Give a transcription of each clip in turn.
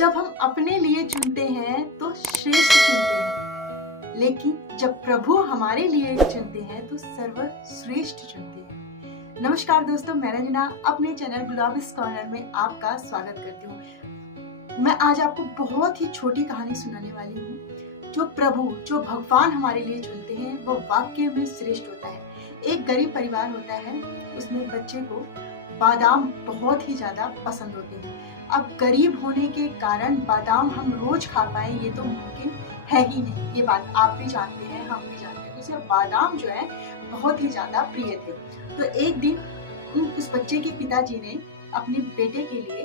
जब हम अपने लिए चुनते हैं तो श्रेष्ठ चुनते हैं, लेकिन जब प्रभु हमारे लिए चुनते हैं तो सर्वश्रेष्ठ चुनते हैं। नमस्कार दोस्तों, मैं रंजना अपने चैनल गुलाबीज कॉर्नर में आपका स्वागत करती हूँ। मैं आज आपको बहुत ही छोटी कहानी सुनाने वाली हूँ। जो भगवान हमारे लिए चुनते हैं वो वाक्य में श्रेष्ठ होता है। एक गरीब परिवार होता है, उसमें बच्चे को बादाम बहुत ही ज्यादा पसंद होते हैं। अब गरीब होने के कारण बादाम हम रोज खा पाए ये तो मुमकिन है ही नहीं। ये बात आप भी जानते हैं, हम भी जानते हैं। तो इसे बादाम जो है बहुत ही ज्यादा प्रिय थे। तो एक दिन उस बच्चे के पिताजी ने अपने बेटे के लिए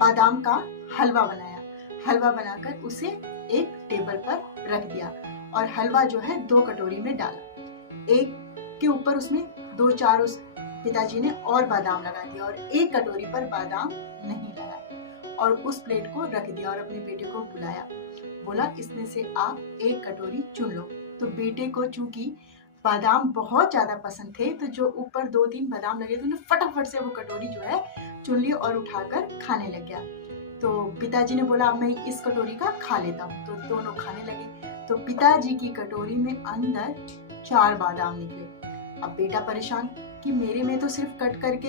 बादाम का हलवा बनाया। हलवा बनाकर उसे एक टेबल पर रख दिया और हलवा जो है 2 कटोरी में डाला। एक के ऊपर उसमें 2-4 उस पिताजी ने और बादाम लगा दिया और 1 कटोरी पर बादाम नहीं लगाया और उस प्लेट को रख दिया और अपने बेटे को बुलाया। बोला इसमें से आप 1 कटोरी चुन लो। तो बेटे को चूंकि बादाम बहुत ज्यादा पसंद थे तो जो ऊपर 2-3 बादाम लगे थे उन्हें फटाफट से वो कटोरी जो है चुन ली और उठाकर खाने लग गया। तो पिताजी ने बोला अब मैं इस कटोरी का खा लेता हूँ। तो दोनों खाने लगे। तो पिताजी की कटोरी में अंदर 4 बादाम निकले। अब बेटा परेशान कि मेरे में तो सिर्फ कट करके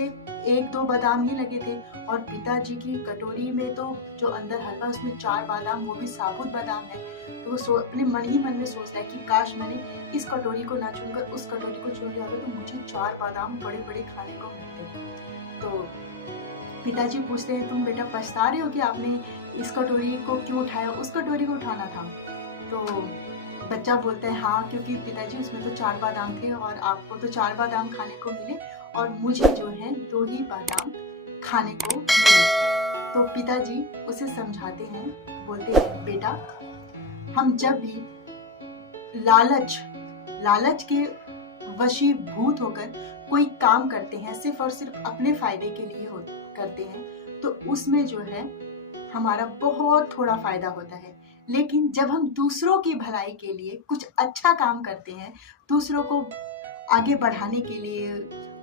1-2 बादाम ही लगे थे और पिताजी की कटोरी में तो जो अंदर हलवा उसमें 4 बादाम, वो भी साबुत बादाम है। तो वो अपने मन ही मन में सोचता है कि काश मैंने इस कटोरी को ना चुनकर उस कटोरी को चुन लिया तो मुझे 4 बादाम बड़े बड़े खाने को मिलते। तो पिताजी पूछते हैं तुम बेटा पछता रहे हो कि आपने इस कटोरी को क्यों उठाया, उस कटोरी को उठाना था। तो बच्चा बोलता है हाँ क्योंकि पिताजी उसमें तो 4 बादाम थे और आपको तो 4 बादाम खाने को मिले और मुझे जो है 2 ही बादाम खाने को मिले। तो पिताजी उसे समझाते हैं, बोलते हैं बेटा हम जब भी लालच के वशीभूत होकर कोई काम करते हैं सिर्फ और सिर्फ अपने फायदे के लिए करते हैं तो उसमें जो है हमारा बहुत थोड़ा फायदा होता है। लेकिन जब हम दूसरों की भलाई के लिए कुछ अच्छा काम करते हैं, दूसरों को आगे बढ़ाने के लिए,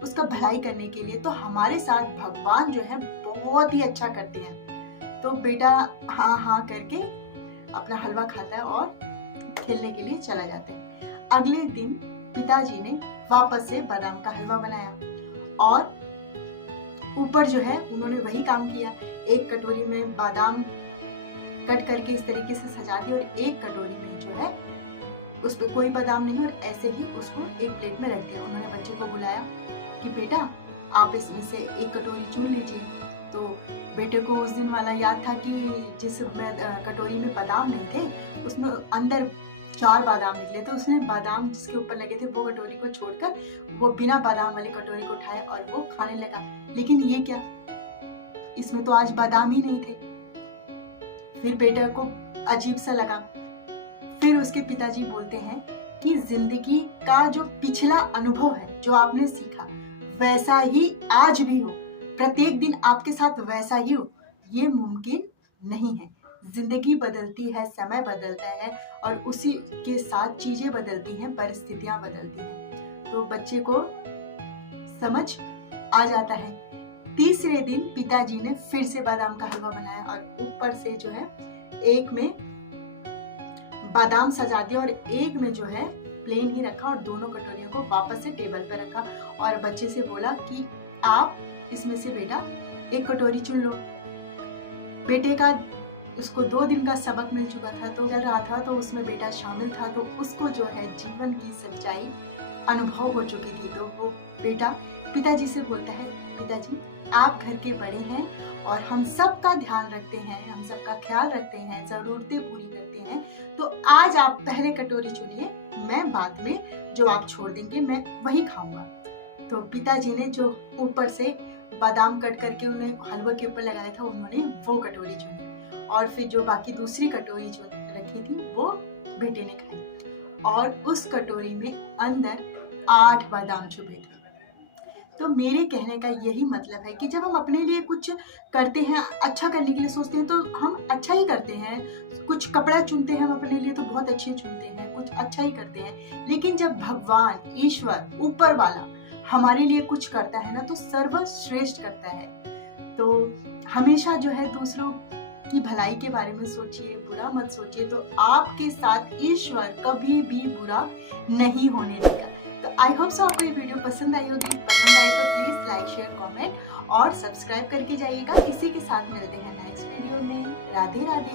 उसका भलाई करने के लिए, तो हमारे साथ भगवान जो है बहुत ही अच्छा करते हैं। तो बेटा हाँ हाँ करके अपना हलवा खाता है और खेलने के लिए चला जाता है। अगले दिन पिताजी ने वापस से बादाम का हलवा बनाया और ऊपर जो है उन्होंने वही काम किया। 1 कटोरी में बादाम कट करके इस तरीके से सजा दिया और 1 कटोरी में जो है उस पर कोई बादाम नहीं और ऐसे ही उसको एक प्लेट में रख दिया। उन्होंने बच्चे को बुलाया कि बेटा आप इसमें से 1 कटोरी चुन लीजिए। तो बेटे को उस दिन वाला याद था कि जिस कटोरी में बादाम नहीं थे उसमें अंदर 4 बादाम निकले। तो उसने बादाम जिसके ऊपर लगे थे वो कटोरी को छोड़कर वो बिना बादाम वाली कटोरी को उठाया और वो खाने लगा। लेकिन ये क्या, इसमें तो आज बादाम ही नहीं थे। फिर बेटे को अजीब सा लगा। फिर उसके पिताजी बोलते हैं कि जिंदगी का जो पिछला अनुभव है, जो आपने सीखा वैसा ही आज भी हो, प्रत्येक दिन आपके साथ वैसा ही हो, ये मुमकिन नहीं है। जिंदगी बदलती है, समय बदलता है और उसी के साथ चीजें बदलती हैं, परिस्थितियां बदलती हैं। तो बच्चे को समझ आ जाता है। तीसरे दिन पिताजी ने फिर से बादाम का हलवा बनाया और ऊपर से जो है 1 में बादाम सजा दिया और 1 में जो है प्लेन ही रखा और दोनों कटोरियों को वापस से टेबल पर रखा और बच्चे से बोला कि आप इसमें से बेटा 1 कटोरी चुन लो। बेटे का उसको 2 दिन का सबक मिल चुका था तो चल रहा था, तो उसमें बेटा शामिल था, तो उसको जो है जीवन की सच्चाई अनुभव हो चुकी थी। तो वो बेटा पिताजी से बोलता है पिताजी आप घर के बड़े हैं और हम सबका ध्यान रखते हैं, हम सबका ख्याल रखते हैं, जरूरतें पूरी करते हैं। तो आज आप पहले कटोरी चुनिए, मैं बाद में जो आप छोड़ देंगे मैं वही खाऊंगा। तो पिताजी ने जो ऊपर से बादाम कट करके उन्हें हलवे के ऊपर लगाया था उन्होंने वो कटोरी चुनी और फिर जो बाकी दूसरी कटोरी जो रखी थी वो बेटे ने खाई और उस कटोरी में अंदर 8 बादाम छुपे थे। तो मेरे कहने का यही मतलब है कि जब हम अपने लिए कुछ करते हैं, अच्छा करने के लिए सोचते हैं तो हम अच्छा ही करते हैं। कुछ कपड़ा चुनते हैं हम अपने लिए तो बहुत अच्छे चुनते हैं, कुछ अच्छा ही करते हैं। लेकिन जब भगवान, ईश्वर, ऊपर वाला हमारे लिए कुछ करता है ना तो सर्वश्रेष्ठ करता है। तो हमेशा जो है दूसरों की भलाई के बारे में सोचिए, बुरा मत सोचिए, तो आपके साथ ईश्वर कभी भी बुरा नहीं होने देगा। तो आई होप सो आपको ये वीडियो पसंद आई होगी। पसंद आई तो प्लीज लाइक, शेयर, कमेंट और सब्सक्राइब करके जाइएगा। इसी के साथ मिलते हैं नेक्स्ट वीडियो में। राधे राधे।